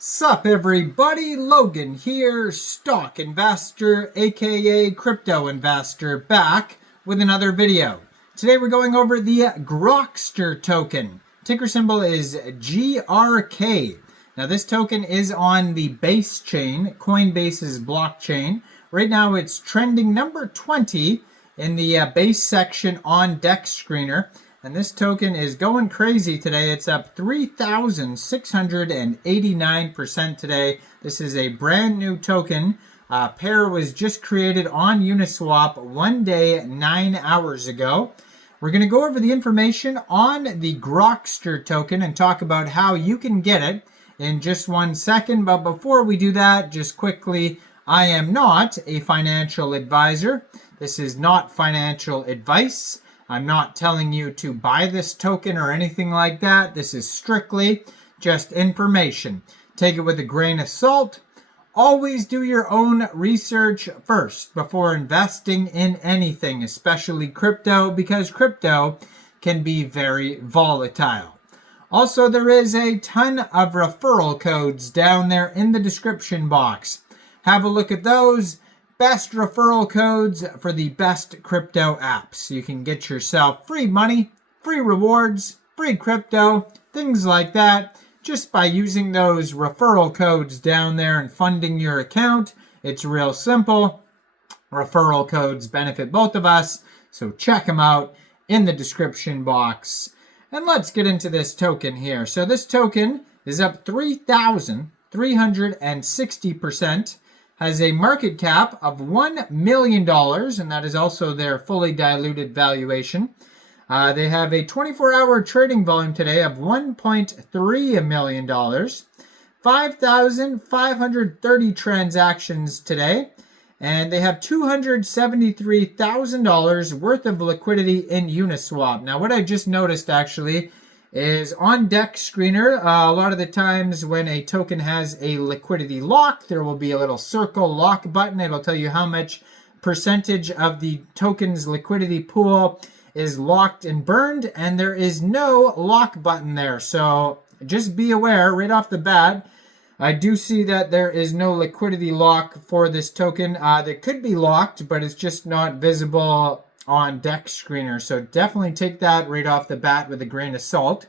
Sup everybody, Logan here, stock investor aka crypto investor, back with another video. Today we're going over the Grokster token. Ticker symbol is GRK. Now this token is on the base chain, Coinbase's blockchain. Right now it's trending number 20 in the base section on DEX Screener. And this token is going crazy today. It's up 3,689% today. This is a brand new token. Pair was just created on Uniswap 1 day, 9 hours ago. We're going to go over the information on the Grokster token and talk about how you can get it in just 1 second. But before we do that, just quickly, I am not a financial advisor. This is not financial advice. I'm not telling you to buy this token or anything like that. This is strictly just information. Take it with a grain of salt. Always do your own research first before investing in anything, especially crypto, because crypto can be very volatile. Also, there is a ton of referral codes down there in the description box. Have a look at those. Best referral codes for the best crypto apps. You can get yourself free money, free rewards, free crypto, things like that, just by using those referral codes down there and funding your account. It's real simple. Referral codes benefit both of us, so check them out in the description box. And let's get into this token here. So this token is up 3,360%. Has a market cap of $1 million, and that is also their fully diluted valuation. They have a 24-hour trading volume today of $1.3 million, 5,530 transactions today, and they have $273,000 worth of liquidity in Uniswap. Now, what I just noticed actually is on DEX Screener, a lot of the times when a token has a liquidity lock, there will be a little circle lock button. It'll tell you how much percentage of the token's liquidity pool is locked and burned, and there is no lock button there. So just be aware right off the bat. I do see that there is no liquidity lock for this token. That could be locked, but it's just not visible on DEX Screener. So definitely take that right off the bat with a grain of salt.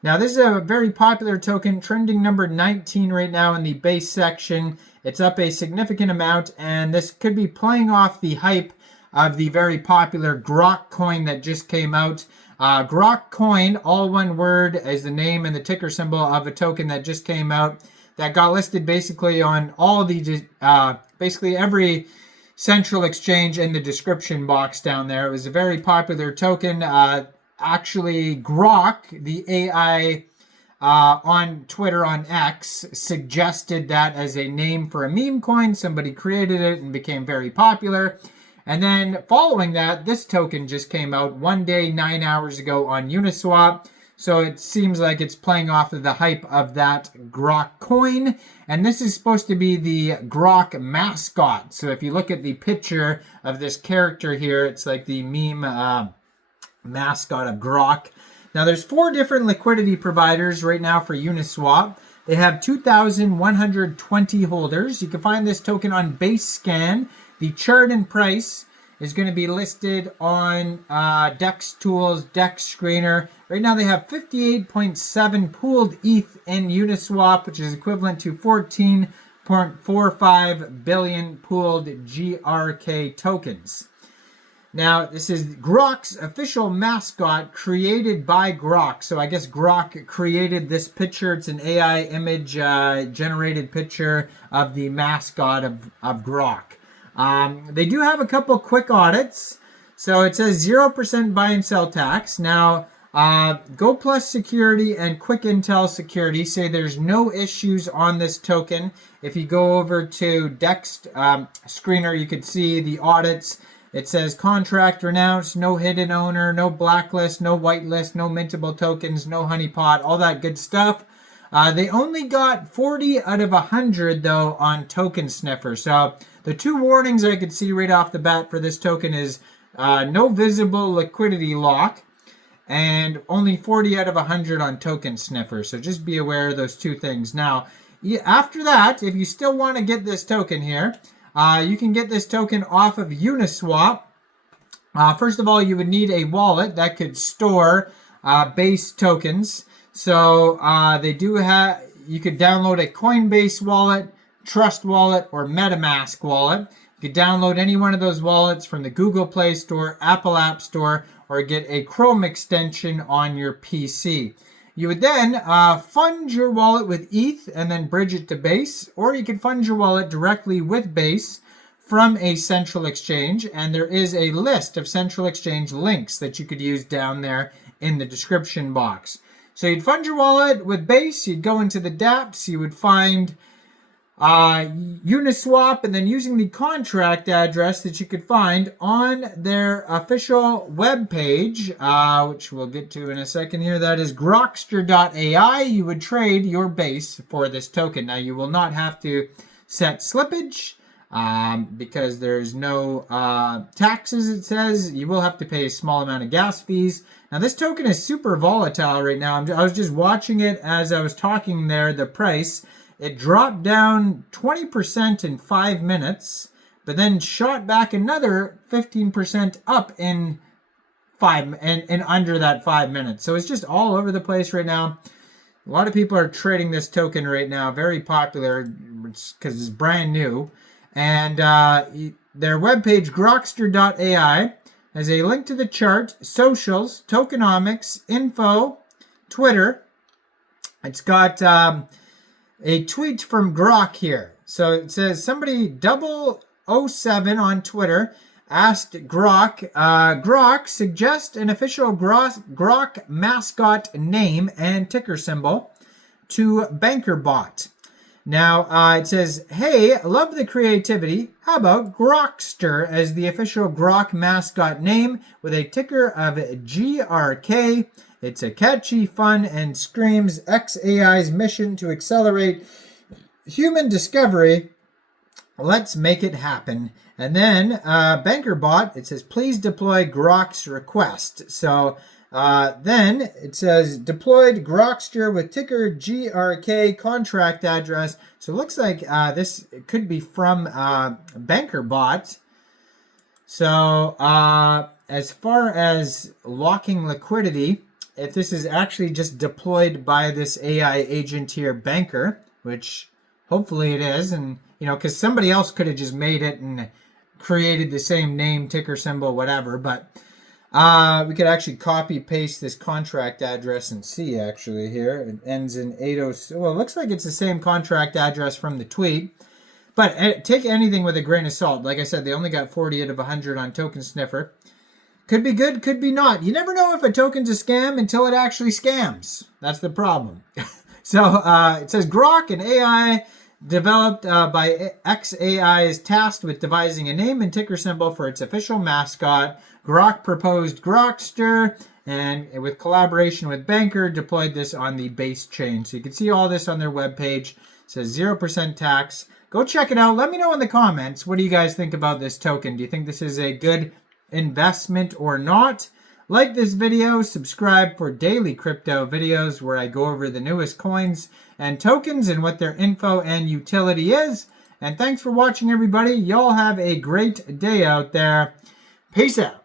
Now this is a very popular token, trending number 19 right now in the base section. It's up a significant amount, and this could be playing off the hype of the very popular Grok coin that just came out. Grok coin, all one word, is the name and the ticker symbol of a token that just came out that got listed basically on all the basically every central exchange in the description box down there. It was a very popular token. Actually, Grok, the AI on Twitter, on X, suggested that as a name for a meme coin. Somebody created it and became very popular. And then following that, this token just came out 1 day, 9 hours ago on Uniswap. So it seems like it's playing off of the hype of that Grok coin. And this is supposed to be the Grok mascot. So if you look at the picture of this character here, it's like the meme mascot of Grok. Now there's 4 different liquidity providers right now for Uniswap. They have 2,120 holders. You can find this token on BaseScan. The chart and price is going to be listed on DEX Tools, DEX Screener. Right now they have 58.7 pooled ETH in Uniswap, which is equivalent to 14.45 billion pooled GRK tokens. Now, this is Grok's official mascot created by Grok. So I guess Grok created this picture. It's an AI image generated picture of the mascot of Grok. They do have a couple quick audits. So it says 0% buy and sell tax. Now, Go Plus Security and Quick Intel Security say there's no issues on this token. If you go over to DEX Screener, you could see the audits. It says contract renounced, no hidden owner, no blacklist, no whitelist, no mintable tokens, no honeypot, all that good stuff. They only got 40 out of 100 though on Token Sniffer. So the 2 warnings I could see right off the bat for this token is no visible liquidity lock and only 40 out of 100 on Token Sniffer. So just be aware of those 2 things. Now, After that, if you still want to get this token here, you can get this token off of Uniswap. First of all, you would need a wallet that could store base tokens. So they do have, you could download a Coinbase wallet, Trust wallet, or MetaMask wallet. You could download any one of those wallets from the Google Play Store, Apple App Store, or get a Chrome extension on your PC. You would then fund your wallet with ETH and then bridge it to Base, or you could fund your wallet directly with Base from a central exchange, and there is a list of central exchange links that you could use down there in the description box. So you'd fund your wallet with Base, you'd go into the dApps, you would find Uniswap, and then using the contract address that you could find on their official web page, which we'll get to in a second here, that is Grokster.ai, you would trade your Base for this token. Now you will not have to set slippage because there's no taxes, it says. You will have to pay a small amount of gas fees. Now this token is super volatile right now. I was just watching it as I was talking there, the price. It dropped down 20% in 5 minutes, but then shot back another 15% up in under that 5 minutes. So it's just all over the place right now. A lot of people are trading this token right now, very popular because it's brand new. And their webpage, Grokster.ai, has a link to the chart, socials, tokenomics, info, Twitter. It's got a tweet from Grok here. So it says somebody 007 on Twitter asked Grok, Grok, suggest an official Grok mascot name and ticker symbol to BankerBot. Now it says, hey, love the creativity. How about Grokster as the official Grok mascot name with a ticker of GRK? It's a catchy, fun, and screams XAI's mission to accelerate human discovery. Let's make it happen. And then BankerBot, it says, please deploy Grok's request. So then it says, deployed Grokster with ticker GRK contract address. So it looks like this could be from BankerBot. So as far as locking liquidity, if this is actually just deployed by this AI agent here, Banker, which hopefully it is, and because somebody else could have just made it and created the same name, ticker symbol, whatever, but we could actually copy paste this contract address and see actually here. It ends in 80. Well, it looks like it's the same contract address from the tweet, but take anything with a grain of salt. Like I said, they only got 40 out of 100 on Token Sniffer. Could be good, could be not. You never know if a token's a scam until it actually scams. That's the problem. So it says Grok, an AI developed by XAI, is tasked with devising a name and ticker symbol for its official mascot. Grok proposed Grokster, and with collaboration with Banker, deployed this on the Base chain. So you can see all this on their webpage. It says 0% tax. Go check it out. Let me know in the comments, what do you guys think about this token? Do you think this is a good investment or not? Like this video, subscribe for daily crypto videos where I go over the newest coins and tokens and what their info and utility is. And thanks for watching, everybody. Y'all have a great day out there. Peace out.